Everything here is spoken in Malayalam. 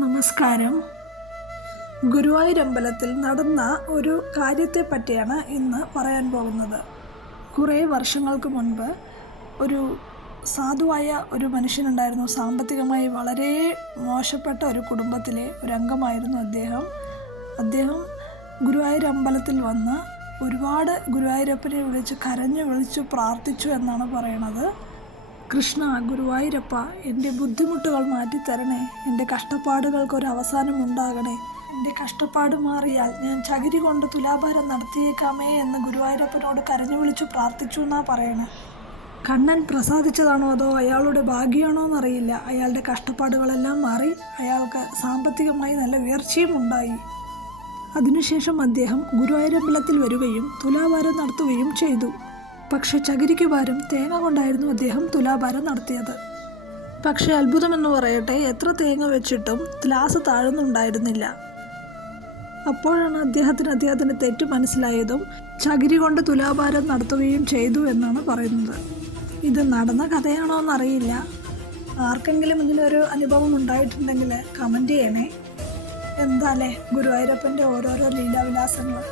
നമസ്കാരം. ഗുരുവായൂരമ്പലത്തിൽ നടന്ന ഒരു കാര്യത്തെ പറ്റിയാണ് ഇന്ന് പറയാൻ പോകുന്നത്. കുറേ വർഷങ്ങൾക്ക് മുൻപ് ഒരു സാധുവായ ഒരു മനുഷ്യനുണ്ടായിരുന്നു. സാമ്പത്തികമായി വളരെ മോശപ്പെട്ട ഒരു കുടുംബത്തിലെ ഒരു അംഗമായിരുന്നു അദ്ദേഹം ഗുരുവായൂരമ്പലത്തിൽ വന്ന് ഒരുപാട് ഗുരുവായൂരപ്പനെ വിളിച്ചു പ്രാർത്ഥിച്ചു എന്നാണ് പറയണത്. കൃഷ്ണ, ഗുരുവായൂരപ്പ, എൻ്റെ ബുദ്ധിമുട്ടുകൾ മാറ്റിത്തരണേ, എൻ്റെ കഷ്ടപ്പാടുകൾക്കൊരവസാനം ഉണ്ടാകണേ, എൻ്റെ കഷ്ടപ്പാട് മാറിയാൽ ഞാൻ ചകിരി കൊണ്ട് തുലാഭാരം നടത്തിയേക്കാമേ എന്ന് ഗുരുവായൂരപ്പനോട് കരഞ്ഞു വിളിച്ചു പ്രാർത്ഥിച്ചു എന്നാണ് പറയണേ. കണ്ണൻ പ്രസാദിച്ചതാണോ അതോ അയാളുടെ ഭാഗ്യമാണോ എന്നറിയില്ല. അയാളുടെ കഷ്ടപ്പാടുകളെല്ലാം മാറി അയാൾക്ക് സാമ്പത്തികമായി നല്ല ഉയർച്ചയും ഉണ്ടായി. അതിനുശേഷം അദ്ദേഹം ഗുരുവായൂരമ്പലത്തിൽ വരികയും തുലാഭാരം നടത്തുകയും ചെയ്തു. പക്ഷെ ചകിരിക്ക് പകരം തേങ്ങ കൊണ്ടായിരുന്നു അദ്ദേഹം തുലാഭാരം നടത്തിയത്. പക്ഷെ അത്ഭുതമെന്ന് പറയട്ടെ, എത്ര തേങ്ങ വെച്ചിട്ടും ഗ്ലാസ് താഴുന്നുണ്ടായിരുന്നില്ല. അപ്പോഴാണ് അദ്ദേഹത്തിന് തെറ്റ് മനസ്സിലായതും ചകിരി കൊണ്ട് തുലാഭാരം നടത്തുകയും ചെയ്തു എന്നാണ് പറയുന്നത്. ഇത് നടന്ന കഥയാണോ എന്നറിയില്ല. ആർക്കെങ്കിലും ഇതിലൊരു അനുഭവം ഉണ്ടായിട്ടുണ്ടെങ്കിൽ കമൻറ്റ് ചെയ്യണേ. എന്താല്ലേ ഗുരുവായൂരപ്പൻ്റെ ഓരോരോ ലീലാവിലാസങ്ങൾ.